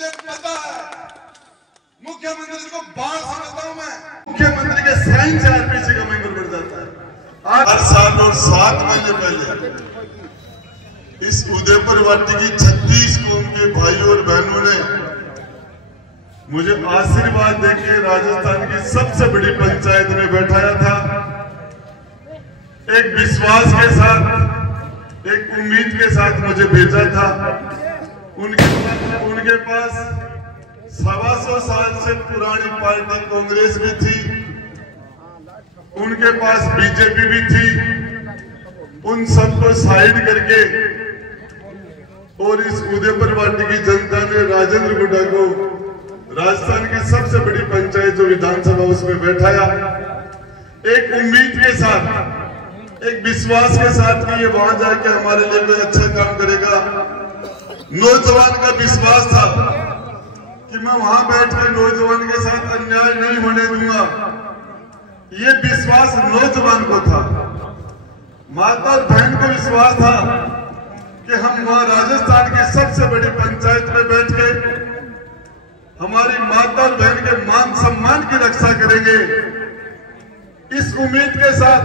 मुझे पता है मुख्यमंत्री को बाढ़ समझता हूं मैं। मुख्यमंत्री के साइन से आरपीसी का मेंबर बढ़ जाता है। 8 साल और 7 महीने पहले इस उदयपुर वाटी की 36 कौम के भाइयों और बहनों ने मुझे आशीर्वाद देके राजस्थान की सबसे बड़ी पंचायत में बैठाया था। एक विश्वास के साथ, एक उम्मीद के साथ मुझे भेजा था। उनके पास 125 साल से पुरानी पार्टी कांग्रेस भी थी, उनके पास बीजेपी भी थी। उन सबको साइड करके और इस उदयपुर वाटी की जनता ने राजेंद्र गुड्डा को राजस्थान की सबसे बड़ी पंचायत जो विधानसभा उसमें बैठाया, एक उम्मीद के साथ, एक विश्वास के साथ कि ये वहां जाके हमारे लिए कोई अच्छा काम करेगा। नौजवान का विश्वास था कि मैं वहां बैठ के नौजवान के साथ अन्याय नहीं होने दूंगा। ये विश्वास नौजवान को था। माता और बहन को विश्वास था कि हम वहां राजस्थान की सबसे बड़ी पंचायत में बैठ के हमारी माता और बहन के मान सम्मान की रक्षा करेंगे। इस उम्मीद के साथ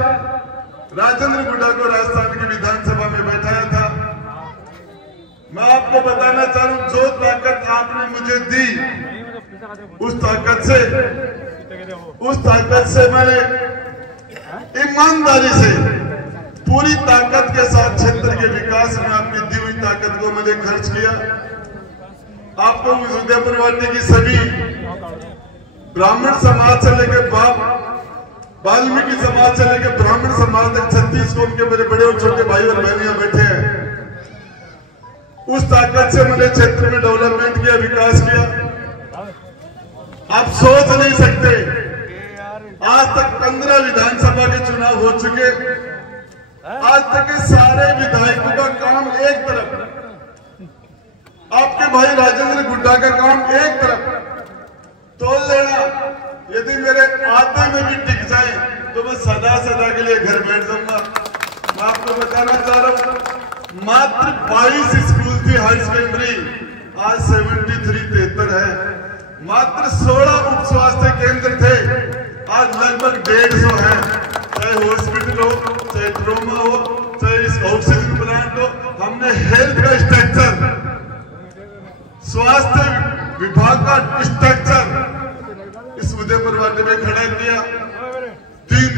राजेंद्र गुड्डा को राजस्थान की विधानसभा में बैठाया था। मैं आपको बताना चाह रहा हूं, जो ताकत आपने मुझे दी, उस ताकत से मैंने ईमानदारी से पूरी ताकत के साथ क्षेत्र के विकास में आपकी दी हुई ताकत को मैंने खर्च किया। आपको उदयपुर वाटी की सभी ब्राह्मण समाज से लेकर वाल्मीकि समाज से लेकर ब्राह्मण समाज तक 36 कौम के मेरे बड़े और छोटे भाई और बहन यहाँ बैठे हैं। उस ताकत से मैंने क्षेत्र में डेवलपमेंट किया, विकास किया। आप सोच नहीं सकते, आज तक 15 विधानसभा के चुनाव हो चुके। आज तक के सारे विधायकों का काम एक तरफ, आपके भाई राजेंद्र गुड्डा का काम एक तरफ। तोल लेना, यदि मेरे आते में भी टिक जाए तो मैं सदा सदा के लिए घर बैठ जाऊंगा। मैं आपको बताना चाह रहा हूं, मात्र 22 स्कूल थी हाई सेकेंडरी, आज 73 है। मात्र 16 उप स्वास्थ्य केंद्र थे, आज लगभग 150 है। चाहे हॉस्पिटल हो, चाहे ट्रोमा हो, चाहे ऑक्सीजन प्लांट हो, हमने हेल्थ का स्ट्रक्चर, स्वास्थ्य विभाग का स्ट्रक्चर इस उदयपुर वाटी में खड़ा किया। 3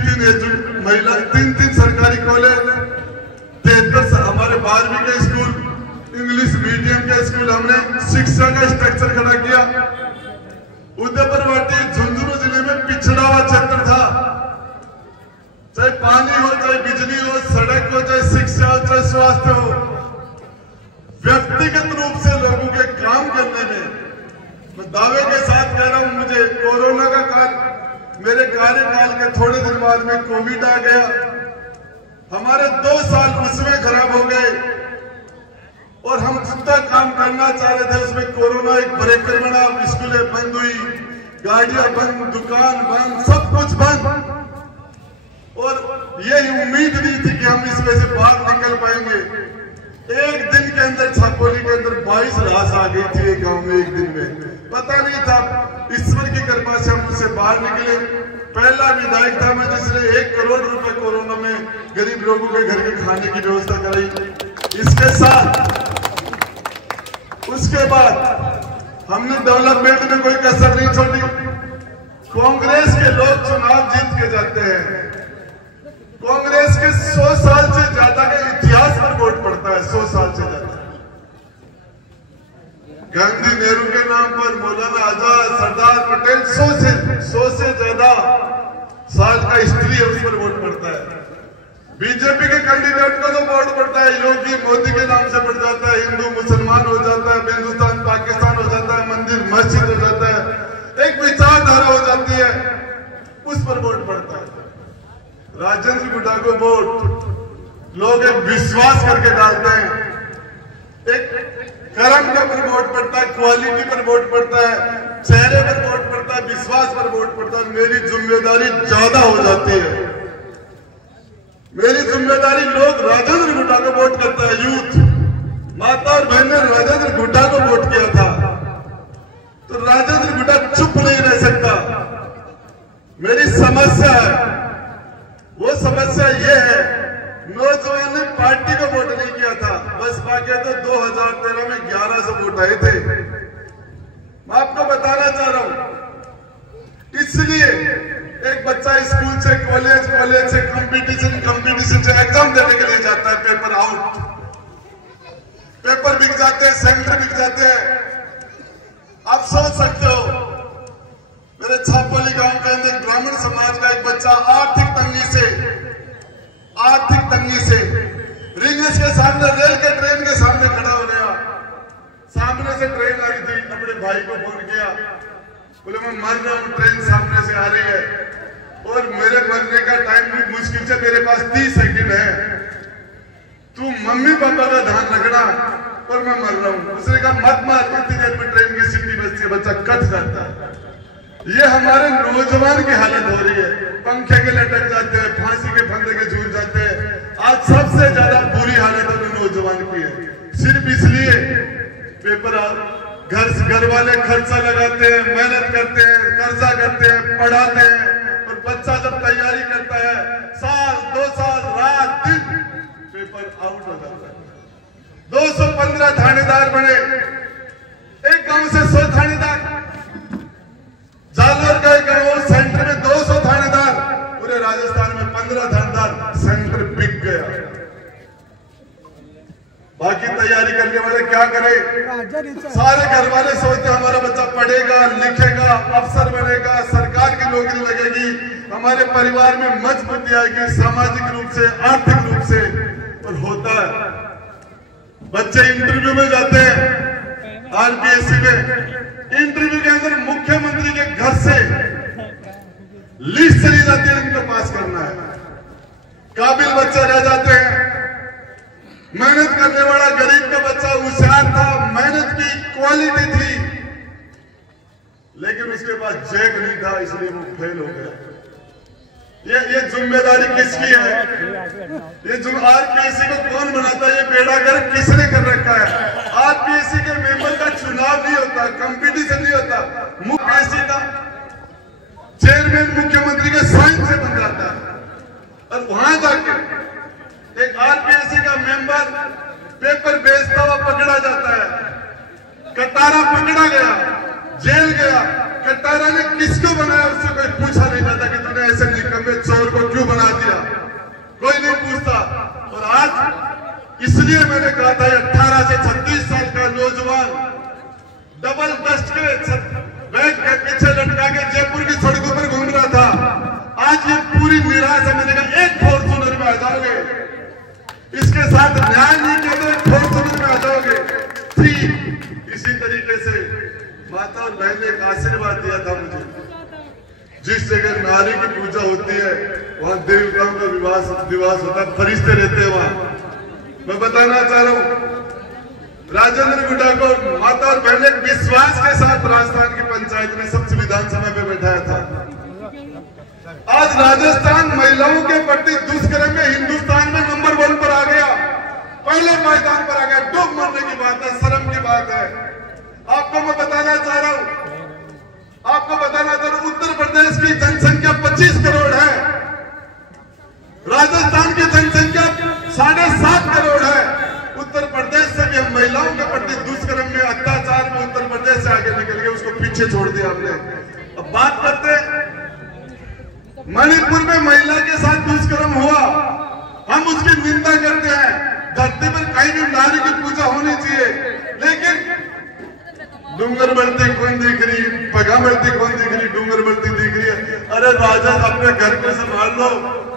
महिला, 3 सरकारी कॉलेज, 73 हमारे 12वीं के स्कूल, इंग्लिश मीडियम के स्कूल, हमने शिक्षा का स्ट्रक्चर खड़ा किया। उदयपुर वाटी झुंझुनू जिले में पिछड़ा हुआ क्षेत्र था। चाहे पानी हो, चाहे बिजली हो, सड़क हो, चाहे शिक्षा हो, चाहे स्वास्थ्य हो, व्यक्तिगत रूप से लोगों के काम करने में मैं दावे के साथ कह रहा हूं, मुझे कोरोना का काल, मेरे कार्यकाल के थोड़े दिन बाद में कोविड आ गया। हमारे 2 साल उसमें खराब हो गए और हम जितना काम करना चाह रहे थे उसमें कोरोना एक ब्रेकर बना। स्कूलें बंद हुई, गाड़ियां बंद, दुकान बंद, सब कुछ बंद। और यही उम्मीद नहीं थी कि हम इसमें से बाहर निकल पाएंगे। एक दिन के अंदर छापोली के अंदर 22 लाश आ गई थी एक गांव में, एक दिन में। पता नहीं था, ईश्वर की कृपा से हम उससे बाहर निकले। पहला विधायक था मैं जिसने 1 करोड़ रुपए कोरोना में गरीब लोगों के घर के खाने की व्यवस्था कराई। इसके साथ उसके बाद हमने डेवलपमेंट में कोई कसर नहीं छोड़ी। कांग्रेस के लोग चुनाव जीत के जाते हैं, कांग्रेस के 100 साल से ज्यादा के इतिहास पर वोट पड़ता है, 100 साल से ज्यादा। गांधी, नेहरू के नाम पर, मौलाना आजाद, सरदार पटेल, 100 से ज्यादा साल का हिस्ट्री है, उस पर वोट पड़ता है। बीजेपी के कैंडिडेट को तो वोट पड़ता है, योगी मोदी के नाम से पड़ जाता है, हिंदू मुसलमान हो जाता है, हिंदुस्तान पाकिस्तान हो जाता है, मंदिर मस्जिद हो जाता है, एक विचारधारा हो जाती है, उस पर वोट पड़ता है। राजेंद्र गुड्डा को वोट लोग एक विश्वास करके डालते हैं, एक कर्म के ऊपर वोट पड़ता है, क्वालिटी पर वोट पड़ता है, चेहरे पर वोट पड़ता है, विश्वास पर वोट पड़ता है। मेरी जिम्मेदारी ज्यादा हो जाती है। मेरी जिम्मेदारी, लोग राजेंद्र गुड्डा को वोट करता है, यूथ, माता और बहन ने राजेंद्र गुड्डा को वोट किया था। बताए थे। मैं आपको बताना चाह रहा हूं, इसलिए एक बच्चा स्कूल से कॉलेज, कॉलेज से कंपटीशन से एग्जाम देने के लिए जाता है, पेपर आउट, पेपर बिक जाते हैं, सेंटर बिक जाते हैं। आप सोच सकते हो, मेरे छापोली गांव के अंदर ग्रामीण समाज का एक बच्चा आर्थिक तंगी से रिंग्स के सामने, रेल के ट्रेन के सामने खड़ा हो गया। सामने से ट्रेन आई थी, अपने भाई को फोन किया, बोले मैं मर रहा हूं, ट्रेन सामने से आ रही है और मेरे मरने का टाइम भी मुश्किल से मेरे पास 30 सेकंड है, तू मम्मी पापा का ध्यान रखना और मैं मर रहा हूं। उसने कहा मत मार, इतनी देर में ट्रेन की सीटी बजती है, बच्चा कट जाता है। ये हमारे नौजवान की हालत हो रही है, पंखे के लटक जाते हैं, फांसी के फंदे के झूल जाते हैं। आज सबसे ज्यादा बुरी हालत उन नौजवान की है, सिर्फ इसलिए पेपर घर वाले खर्चा लगाते हैं, मेहनत करते हैं, कर्जा करते हैं, पढ़ाते हैं और बच्चा जब तैयारी करता है, साल 2 साल रात दिन पेपर आउट हो जाता है। 215 थानेदार बने, एक गांव से 100 थानेदार, जालोर का एक गांव सेंटर में 200 थानेदार, पूरे राजस्थान में 15 थानेदार, सेंटर बिक गया। बाकी तैयारी करने वाले क्या करें? सारे घर वाले सोचते हमारा बच्चा पढ़ेगा, लिखेगा, अफसर बनेगा, सरकार की नौकरी लगेगी, हमारे परिवार में मजबूती आएगी सामाजिक रूप से, आर्थिक रूप से। और होता है, बच्चे इंटरव्यू में जाते हैं, आरपीएससी में इंटरव्यू के अंदर मुख्यमंत्री के घर से लिस्ट चली जाती है, इनको पास करना है। काबिल बच्चे रह जाते हैं, मेहनत करने वाला गरीब का बच्चा होशियार था, मेहनत की क्वालिटी थी, लेकिन उसके पास जैक नहीं था, इसलिए वो फेल हो गया। ये जिम्मेदारी किसकी है? ये आरपीएससी को कौन बनाता है? ये बेड़ागर्क किसने कर रखा है? आरपीएससी के मेंबर का चुनाव नहीं होता, कंपटीशन नहीं होता, आरपीएससी का चेयरमैन मुख्यमंत्री के साइन से बन जाता है और वहां जाके एक आरपीएससी का मेंबर पेपर बेचता हुआ पकड़ा जाता है। कटारा पकड़ा गया, जेल गया। कटारा ने किसको बनाया उससे कोई पूछा नहीं जाता कि तूने ऐसे निकम्मे चोर को क्यों बना दिया, कोई नहीं पूछता। और आज इसलिए मैंने कहा था 18 से 36 साल का नौजवान डबल डस्ट के बैग के पीछे लटका के जयपुर की सड़कों पर घूम रहा था। आज ये पूरी निराश है। मैंने कहा एक फॉर्चूनर में आ जाओगे, इसके साथ न्याय नहीं किया तो एक फॉर्चूनर में आ जाओगे। ठीक इसी तरीके से माता और बहन ने एक आशीर्वाद दिया था मुझे, जिस जगह नारी की पूजा होती है वहां देवताओं का विवास होता है, फरिश्ते रहते हैं वहां। मैं बताना चाह रहा हूं, राजेंद्र गुड्डा को माता और बहन ने विश्वास के साथ राजस्थान की पंचायत में सबसे विधानसभा में बैठाया था। आज राजस्थान महिलाओं के प्रति दुष्कर्म में हिंदुस्तान में नंबर 1 पर आ गया, पहले मैदान पर आ गया। डूब मरने की बात है, शर्म की बात है। आपको मैं बताना चाह रहा हूं, उत्तर प्रदेश की जनसंख्या 25 करोड़ है, राजस्थान की जनसंख्या 7.5 करोड़ है। उत्तर प्रदेश से भी हम महिलाओं के प्रति दुष्कर्म में, अत्याचार में उत्तर प्रदेश से आगे निकल गए, उसको पीछे छोड़ दिया हमने। अब बात करते, मणिपुर में महिला के साथ दुष्कर्म हुआ, हम उसकी निंदा करते हैं। धरती पर कहीं भी नारी की पूजा होनी चाहिए, लेकिन डूंगर बढ़ती कौन दिख रही, पगा बढ़ती कौन दिख रही, डूंगर बढ़ती दिख रही है। अरे राजस्थान अपने घर को संभाल लो,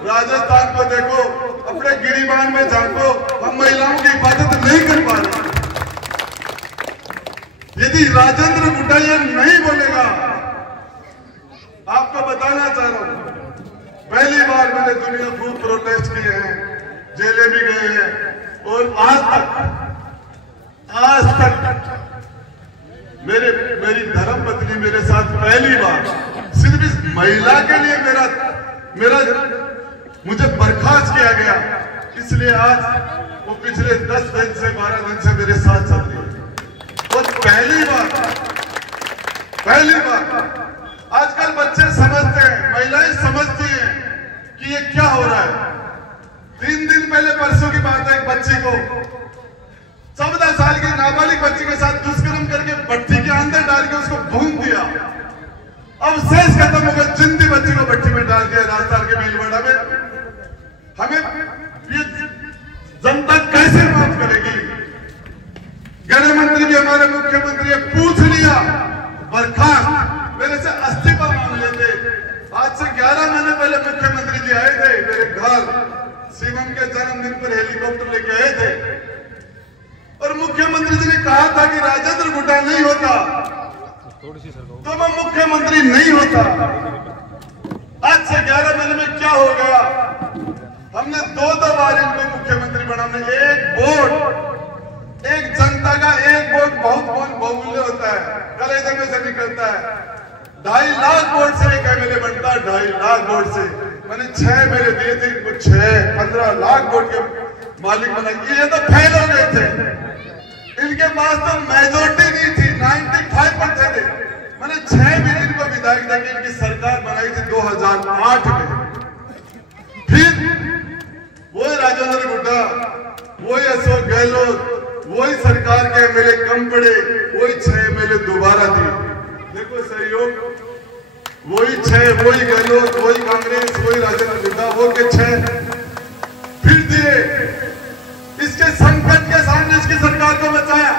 राजस्थान को देखो, अपने गिरिबान में झांको। हम महिलाओं की हिफाजत नहीं कर पा रहे। यदि राजेंद्र गुड्डा ये नहीं बोलेगा, आपको बताना चाह रहा हूं, पहली बार मैंने दुनिया खूब प्रोटेस्ट किए हैं, जेलें भी गए हैं, और आज तक मेरी धर्म पत्नी मेरे साथ पहली बार सिर्फ इस महिला के लिए मुझे बर्खास्त किया गया, इसलिए आज वो पिछले 10 दिन से 12 दिन से मेरे साथ चल रही है। और पहली बार आजकल बच्चे समझते हैं, महिलाएं समझती हैं कि ये क्या हो रहा है। 3 दिन पहले, परसों की बात है, एक बच्ची को 14 साल की नाबालिग बच्ची के साथ दुष्कर्म अब शेष खत्म होगा, जिंदी बच्ची को भट्टी में डाल दिया राजस्थान के भीलवाड़ा में। हमें ये जनता कैसे माफ करेगी? गृह मंत्री भी हमारे मुख्यमंत्री पूछ लिया, बर्खास्त, मेरे से इस्तीफा मांग लेते। आज से 11 महीने पहले मुख्यमंत्री जी आए थे मेरे घर, शिवम के जन्मदिन पर हेलीकॉप्टर लेके आए थे और मुख्यमंत्री जी ने कहा था कि राजेंद्र गुड्डा नहीं होता तो मैं मुख्यमंत्री नहीं होता। आज से 11 महीने में क्या हो गया? हमने दो बार इनको मुख्यमंत्री बनाने, एक वोट, एक जनता का एक वोट बहुत बहुमूल्य होता है, कलेजे में से निकलता है। 2.5 लाख वोट से एक एमएलए बनता है, 2.5 लाख वोट से। मैंने 6 एमएलए दिए थे इनको, 15 लाख वोट के मालिक बना। ये तो फेल हो गए थे, इनके पास तो मेजोरिटी नहीं थी, 95% थे। मैंने 6 भी इनको विधायक देके इनकी सरकार बनाई थी 2008 में। फिर वही राजेंद्र गुड्डा, वही अशोक गहलोत, वही सरकार के एमएलए कम पड़े, वही 6 एमएलए दोबारा दिए। देखो सहयोग, वही 6, वही गहलोत, वही कांग्रेस, वही राजेंद्र गुड्डा, वो के 6 फिर दिए। इसके संकट के सामने इसकी सरकार को बचाया।